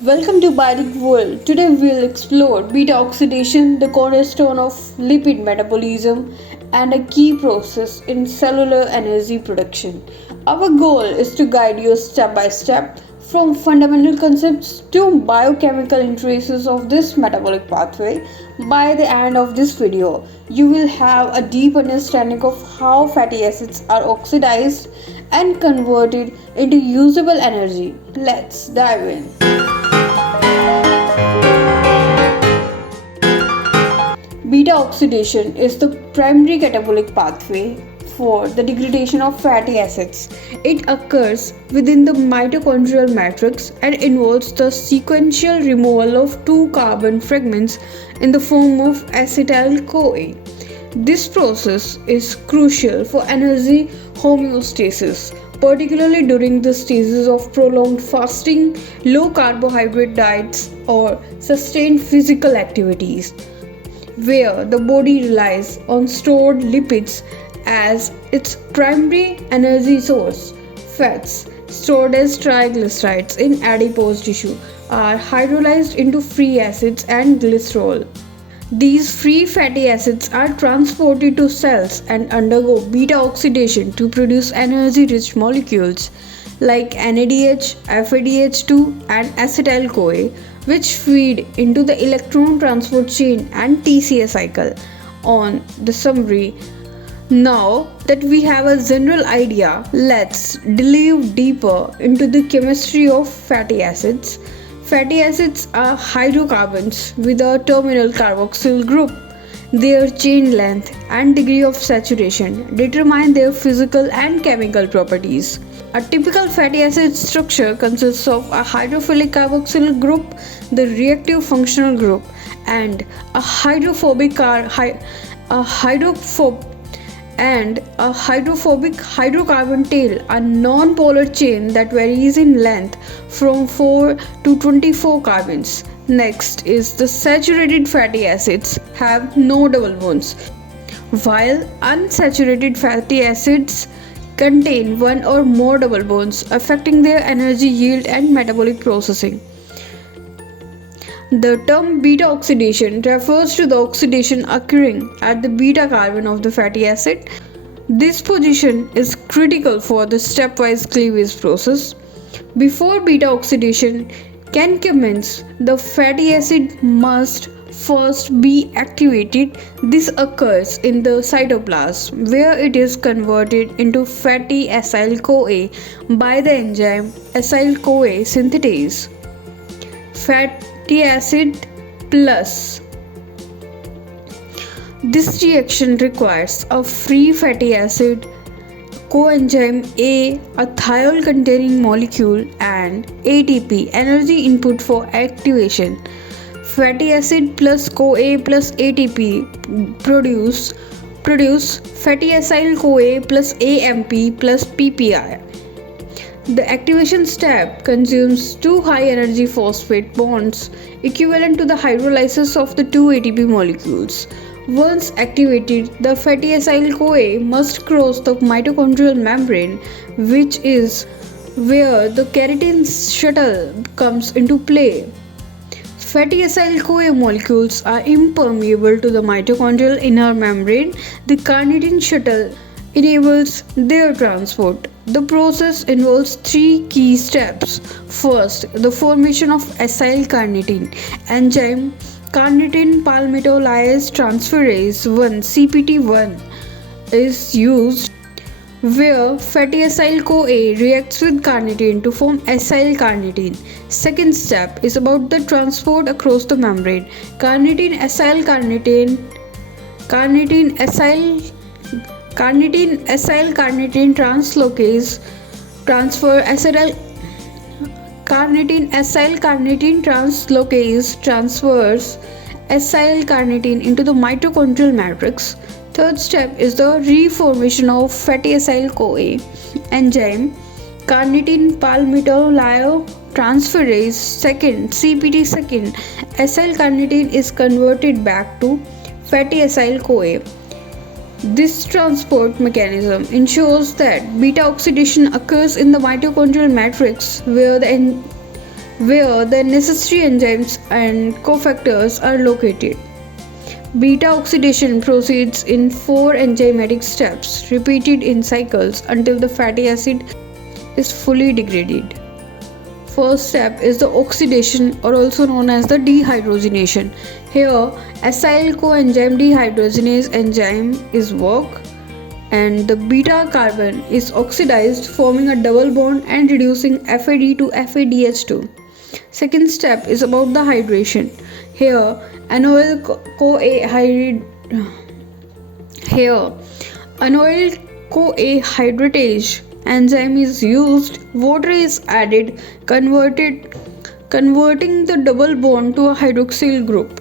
Welcome to Biotic World. Today we'll explore beta-oxidation, the cornerstone of lipid metabolism and a key process in cellular energy production. Our goal is to guide you step by step from fundamental concepts to biochemical traces of this metabolic pathway. By the end of this video, you will have a deep understanding of how fatty acids are oxidized and converted into usable energy. Let's dive in. Beta oxidation is the primary catabolic pathway for the degradation of fatty acids. It occurs within the mitochondrial matrix and involves the sequential removal of two carbon fragments in the form of acetyl-CoA. This process is crucial for energy homeostasis, particularly during the stages of prolonged fasting, low carbohydrate diets, or sustained physical activities, where the body relies on stored lipids as its primary energy source. Fats, stored as triglycerides in adipose tissue, are hydrolyzed into free acids and glycerol. These free fatty acids are transported to cells and undergo beta oxidation to produce energy rich molecules like NADH, FADH2, and acetyl CoA, which feed into the electron transport chain and TCA cycle. On the summary, now that we have a general idea, let's delve deeper into the chemistry of fatty acids. Fatty acids are hydrocarbons with a terminal carboxyl group. Their chain length and degree of saturation determine their physical and chemical properties. A typical fatty acid structure consists of a hydrophilic carboxyl group, the reactive functional group, and a hydrophobic hydrocarbon tail, a non-polar chain that varies in length from 4 to 24 carbons. Next is the saturated fatty acids have no double bonds, while unsaturated fatty acids contain one or more double bonds, affecting their energy yield and metabolic processing. The term beta oxidation refers to the oxidation occurring at the beta carbon of the fatty acid. This position is critical for the stepwise cleavage process. Before beta oxidation can commence, the fatty acid must first be activated. This occurs in the cytoplasm, where it is converted into fatty acyl-CoA by the enzyme acetyl-CoA synthetase. Fatty acid plus. This reaction requires a free fatty acid, coenzyme A, a thiol containing molecule, and ATP, energy input for activation. Fatty acid plus CoA plus ATP produce fatty acyl CoA plus AMP plus PPI. The activation step consumes two high energy phosphate bonds equivalent to the hydrolysis of the two ATP molecules. Once activated, the fatty acyl CoA must cross the mitochondrial membrane, which is where the keratin shuttle comes into play. Fatty acyl CoA molecules are impermeable to the mitochondrial inner membrane. The carnitine shuttle enables their transport. The process involves three key steps. First, the formation of acyl-carnitine enzyme, carnitine palmitoylase transferase 1 (CPT1) is used, where fatty acyl CoA reacts with carnitine to form acyl-carnitine. Second step is about the transport across the membrane. Carnitine acyl carnitine translocase transfers acyl carnitine into the mitochondrial matrix. Third step is the reformation of fatty acyl CoA enzyme, carnitine palmitoylase transferase second (CPT second). Acyl carnitine is converted back to fatty acyl CoA. This transport mechanism ensures that beta oxidation occurs in the mitochondrial matrix, where the where the necessary enzymes and cofactors are located. Beta oxidation proceeds in 4 enzymatic steps repeated in cycles until the fatty acid is fully degraded. First step is the oxidation, or also known as the dehydrogenation. Here, acetyl-CoA enzyme dehydrogenase enzyme is work, and the beta carbon is oxidized, forming a double bond and reducing FAD to FADH2. Second step is about the hydration. Here, anoyl CoA hydratase enzyme is used. Water is added, converting the double bond to a hydroxyl group.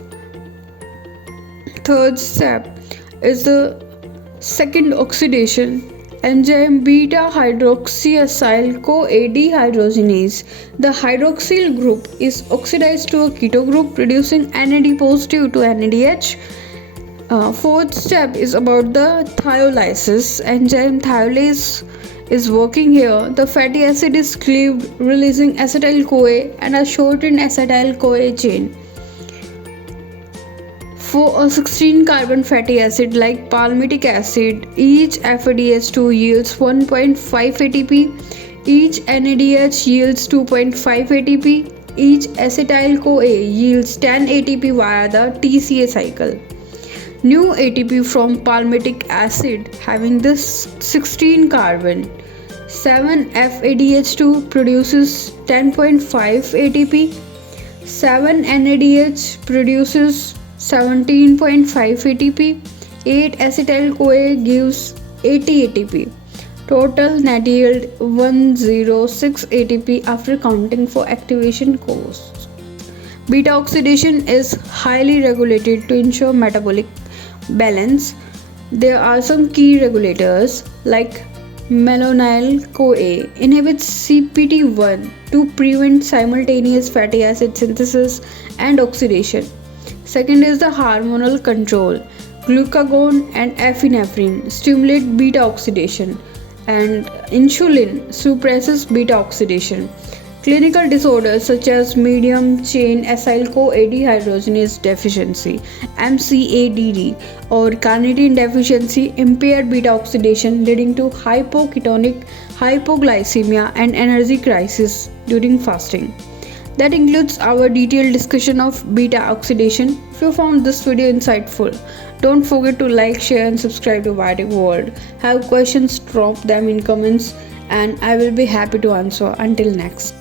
Third step is the second oxidation. Enzyme beta hydroxyacyl CoA dehydrogenase. The hydroxyl group is oxidized to a keto group, reducing NAD positive to NADH. Fourth step is about the thiolysis. Enzyme thiolase is working here. The fatty acid is cleaved, releasing acetyl-CoA and a shortened acetyl-CoA chain. For a 16 carbon fatty acid like palmitic acid, each FADH2 yields 1.5 ATP, each NADH yields 2.5 ATP, each acetyl-CoA yields 10 ATP via the TCA cycle. New ATP from palmitic acid having this 16 carbon 7-FADH2 produces 10.5 ATP, 7-NADH produces 17.5 ATP, 8-acetyl-CoA gives 80 ATP. Total net yield 106 ATP after counting for activation costs. Beta oxidation is highly regulated to ensure metabolic balance. There are some key regulators like malonyl CoA inhibits CPT1 to prevent simultaneous fatty acid synthesis and oxidation. Second is the hormonal control. Glucagon and epinephrine stimulate beta oxidation, and insulin suppresses beta oxidation. Clinical disorders such as medium chain acyl-CoA dehydrogenase deficiency (MCADD) or carnitine deficiency impair beta oxidation, leading to hypoketonic hypoglycemia and energy crisis during fasting. That includes our detailed discussion of beta oxidation. If you found this video insightful, don't forget to like, share and subscribe to Biotic World. Have questions, drop them in comments and I will be happy to answer. Until next.